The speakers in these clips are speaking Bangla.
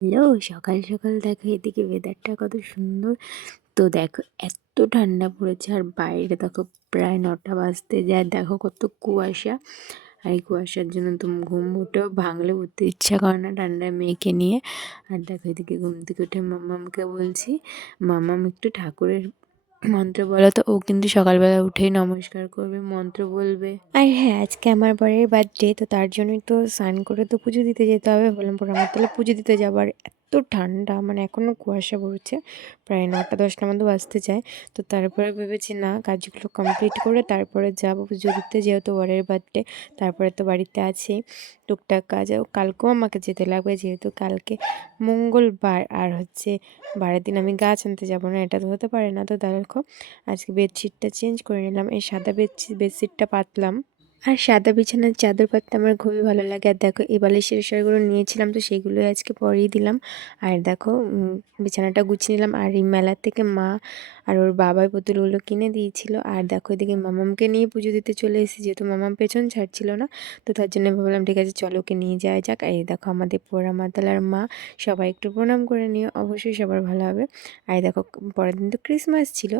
হ্যালো, সকাল সকাল দেখো, এদিকে ওয়েদারটা কত সুন্দর। তো দেখো, এত ঠান্ডা পড়েছে আর বাইরে দেখো প্রায় নটা বাজতে যায়। দেখো কত কুয়াশা। আর এই কুয়াশার জন্য তো ঘুম উঠেও ভাঙলে উঠতে ইচ্ছা করে না ঠান্ডায় মেয়েকে নিয়ে। আর দেখো এদিকে ঘুম থেকে উঠে মামামকে বলছি, মামাম, একটু ঠাকুরের মন্ত্র বলা তো, ও কিন্তু সকালবেলা উঠেই নমস্কার করবে, মন্ত্র বলবে। আর হ্যাঁ আজকে আমার বাড়ির বার্থডে তো তার জন্যই তো স্নান করে তো পুজো দিতে যেতে হবে। বললাম পরে আমার তাহলে পুজো দিতে যাবার এত ঠান্ডা মানে এখনও কুয়াশা পড়ছে। প্রায় নটা দশটার মতো বাজতে চায় তো তারপরে ভেবেছি, না, কাজগুলো কমপ্লিট করে তারপরে যাব পুজো দিতে যেহেতু বরের বার্থডে তারপরে তো বাড়িতে আছি। টুকটাক কাজ কালকেও আমাকে যেতে লাগবে যেহেতু কালকে মঙ্গলবার। আর হচ্ছে বারের দিন আমি গাছ আনতে যাব না, এটা তো হতে পারে না। তো দেখো, আজকে বেডশিটটা চেঞ্জ করে নিলাম। এই সাদা বেডশিট বেডশিটটা পাতলাম। আর সাদা বিছানার চাদর পাততে আমার খুবই ভালো লাগে। আর দেখো এই বালিশের শাড়িগুলো নিয়েছিলাম তো সেগুলোই আজকে পরেই দিলাম। আর দেখো বিছানাটা গুছিয়ে নিলাম। আর এই মেলার থেকে মা আর ওর বাবাই পুতুলগুলো কিনে দিয়েছিল। আর দেখো, এদিকে মামামকে নিয়ে পুজো দিতে চলে এসেছি। যেহেতু মামাম পেছন ছাড়ছিল না, তো তার জন্য ভাবলাম, ঠিক আছে, চলো ওকে নিয়ে যাওয়া যাক। এই দেখো, আমাদের পোড়া মাতালার মা, সবাই একটু প্রণাম করে নিয়ে অবশ্যই সবার ভালো হবে। আর দেখো, পরের দিন তো ক্রিসমাস ছিল,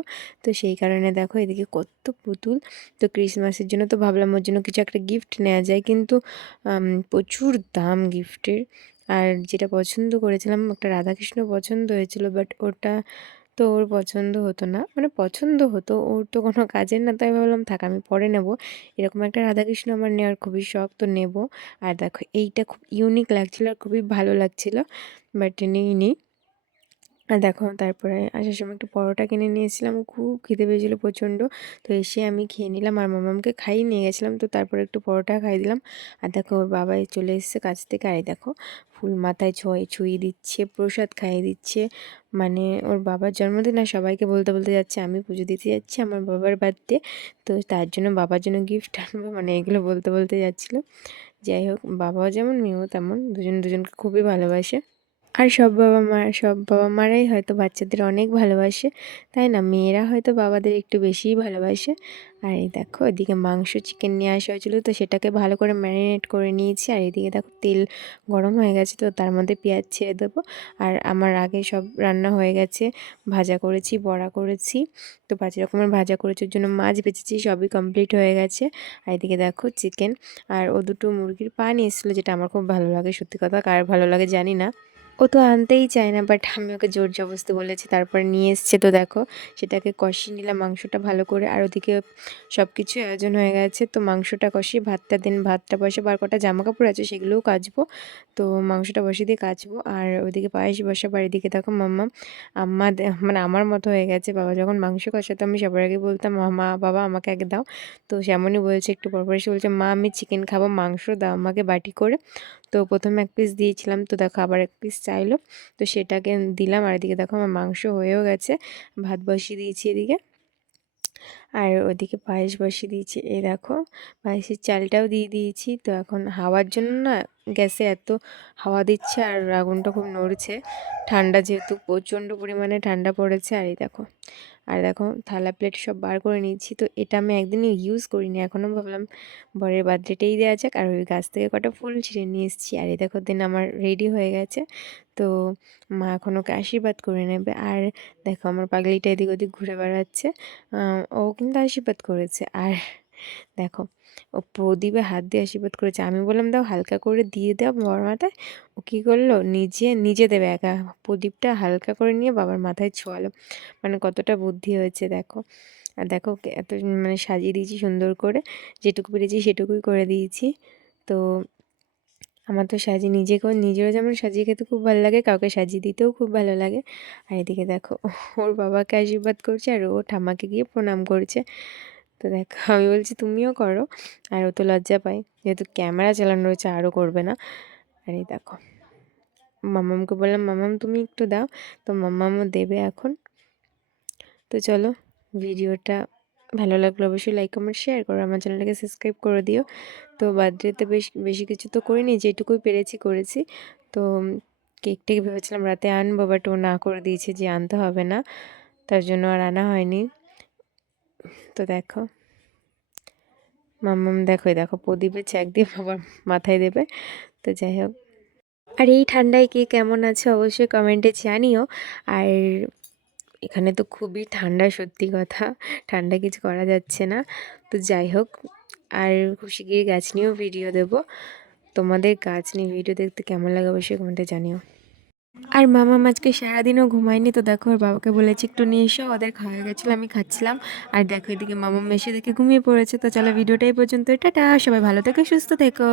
তো সেই কারণে দেখো, এদিকে কত পুতুল। তো ক্রিসমাসের জন্য তো ভাবলাম ওর জন্য কিছু একটা গিফট নেওয়া যায়। কিন্তু প্রচুর দাম গিফটের আর যেটা পছন্দ করেছিলাম, একটা রাধাকৃষ্ণ পছন্দ হয়েছিল বাট ওটা তো ওর পছন্দ হতো না। মানে পছন্দ হতো, ওর তো কোনো কাজের না, তাই ভাবলাম, থাক, আমি পরে নেব। এরকম একটা রাধাকৃষ্ণ আমার নেওয়ার খুবই শখ, তো নেব। আর দেখো, এইটা খুব ইউনিক লাগছিল, আর খুবই ভালো লাগছিল বাট নিই নিই। আর দেখো, তারপরে আসার সময় একটু পরোটা কিনে নিয়েছিলাম। খুব খিদে পেয়েছিলো প্রচণ্ড। তো এসে আমি খেয়ে নিলাম আর মামামকে খাইয়ে নিয়ে গেছিলাম। তো তারপরে একটু পরোটা খাই দিলাম। আর দেখো, ওর বাবাই চলে এসেছে কাছ থেকে। আর দেখো, ফুল মাথায় ছয় ছুঁয়ে দিচ্ছে, প্রসাদ খাইয়ে দিচ্ছে। মানে ওর বাবার জন্মদিন আর সবাইকে বলতে বলতে যাচ্ছে, আমি পুজো দিতে যাচ্ছি আমার বাবার বার্থডে। তো তার জন্য বাবার জন্য গিফট আনব। মানে এগুলো বলতে বলতে যাচ্ছিল। যাই হোক, বাবাও যেমন, মেয়েও তেমন। দুজন, দুজনকে খুবই ভালোবাসে। আর সব বাবা মা, সব বাবা মারাই হয়তো বাচ্চাদের অনেক ভালোবাসে, তাই না? মেয়েরা হয়তো বাবাদের একটু বেশিই ভালোবাসে। আর এই দেখো, এদিকে মাংস চিকেন নিয়ে আসা হয়েছিলো, তো সেটাকে ভালো করে ম্যারিনেট করে নিয়েছি। আর এদিকে দেখো, তেল গরম হয়ে গেছে, তো তার মধ্যে পেঁয়াজ ছেড়ে দেবো। আর আমার আগে সব রান্না হয়ে গেছে, ভাজা করেছি, বড়া করেছি। তো পাঁচ রকমের ভাজা করেছি, ওর জন্য মাছ বেঁচেছি সবই কমপ্লিট হয়ে গেছে। আর এদিকে দেখো চিকেন আর ও দুটো মুরগির পা এসেছিল, যেটা আমার খুব ভালো লাগে, সত্যি কথা কার ভালো লাগে জানি না। ও তো আনতেই চায় না বাট আমি ওকে জোর জবস্তি বলেছি, তারপর নিয়ে এসছে তো দেখো, সেটাকে কষিয়ে নিলাম, মাংসটা ভালো করে, আর ওদিকে সব কিছু আয়োজন হয়ে গেছে, তো মাংসটা কষিয়ে ভাতটা দিন, ভাতটা বসে, বার কটা জামা কাপড় আছে সেগুলোও কাচবো, তো মাংসটা বসিয়ে দিয়ে কাচবো, আর ওদিকে পায়েস বসাবো আর এদিকে দেখো মাম্মা, আম্মা মানে আমার মতো হয়ে গেছে, বাবা যখন মাংস কষাতো আমি সবার আগে বলতাম মা বাবা আমাকে আগে দাও তো সেমনই বলছে, একটু পরপর এসে বলছে, মা, আমি চিকেন খাব, মাংস দাও, আমাকে বাটি করে তো প্রথমে এক পিস দিয়েছিলাম, তো দেখো আবার এক পিস চাইলো। তো সেটাকে দিলাম, আর এদিকে দেখো আমার মাংস হয়েও গেছে। ভাত বসিয়ে দিয়েছি এদিকে। আর ওদিকে পায়েস বসিয়ে দিয়েছি, এই দেখো। পায়েসের চালটাও দিয়ে দিয়েছি, তো এখন হাওয়ার জন্য না গ্যাসে এত হাওয়া দিচ্ছে আর আগুনটা খুব নড়ছে। ঠান্ডা যেহেতু প্রচণ্ড পরিমাণে ঠান্ডা পড়েছে, আর এই দেখো, আর দেখো থালা প্লেট সব বার করে নিয়েছি তো এটা আমি একদিন ইউজ করিনি, এখনও ভাবলাম বরের বার্থডেটেই দেওয়া যাক। আর ওই গাছ থেকে কটা ফুল ছিঁড়ে নিয়ে এসেছি। আর এই দেখো দিন আমার রেডি হয়ে গেছে। তো মা এখন ওকে আশীর্বাদ করে নেবে। আর দেখো আমার পাগলিটা এদিক ওদিক ঘুরে বেড়াচ্ছে। ও কিন্তু আশীর্বাদ করেছে। আর দেখো ও প্রদীপে হাত দিয়ে আশীর্বাদ করেছে। আমি বললাম, দাও হালকা করে দিয়ে দাও বাবার মাথায়। ও কী করল? নিজে নিজে দেবে একা। প্রদীপটা হালকা করে নিয়ে বাবার মাথায় ছোঁয়ালো। মানে কতটা বুদ্ধি হয়েছে, দেখো। আর দেখো এত মানে সাজিয়ে দিয়েছি সুন্দর করে। যেটুকু পেরেছি সেটুকুই করে দিয়েছি। তো আমার তো সাজিয়ে, নিজেকেও, নিজেরও যেমন সাজিয়ে খেতে খুব ভালো লাগে, কাউকে সাজিয়ে দিতেও খুব ভালো লাগে। আর এদিকে দেখো, ওর বাবাকে আশীর্বাদ করছে আর ও ঠাম্মাকে গিয়ে প্রণাম করছে। তো দেখো, আমি বলছি তুমিও করো। আর ও তো লজ্জা পায় যেহেতু ক্যামেরা চালানো রয়েছে আরও করবে না। আর এই দেখো, মামামকে বললাম, মামাম, তুমি একটু দাও। তো মামামও দেবে এখন। তো চলো, ভিডিওটা ভালো লাগল অবশ্যই লাইক কমেন্ট শেয়ার করো। আমার চ্যানেলটাকে সাবস্ক্রাইব করে দিও। তো বার্থডেতে বেশ, বেশি কিছু তো করিনি, যেটুকুই পেরেছি করেছি। তো কেকটাকে ভেবেছিলাম রাতে আনব বাট ও না করে দিয়েছে যে আনতে হবে না। তার জন্য আর আনা হয়নি। তো দেখো। মাম্মাম দেখো দেখো প্রদীপের চ্যাক দিয়ে বাবার মাথায় দেবে, তো যাই হোক। আর এই ঠান্ডায় কে কেমন আছে অবশ্যই কমেন্টে জানিও। আর এখানে তো খুবই ঠান্ডা, সত্যি কথা, ঠান্ডা কিছু করা যাচ্ছে না, তো যাই হোক। আর খুব শিগগিরই গাছ নিয়েও ভিডিও দেব। তোমাদের গাছ নিয়ে ভিডিও দেখতে কেমন লাগে অবশ্যই কমেন্টে জানিও। আর মামা আজকে সারাদিনও ঘুমায়নি তো দেখো, ওর বাবাকে বলেছি একটু নিয়ে এসো, ওদের খাওয়া গেছিল, আমি খাচ্ছিলাম। আর দেখো এদিকে মামা মেশে দেখে ঘুমিয়ে পড়েছে, তো চলো ভিডিওটাই পর্যন্ত টাটা, সবাই ভালো থেকো, সুস্থ থেকো।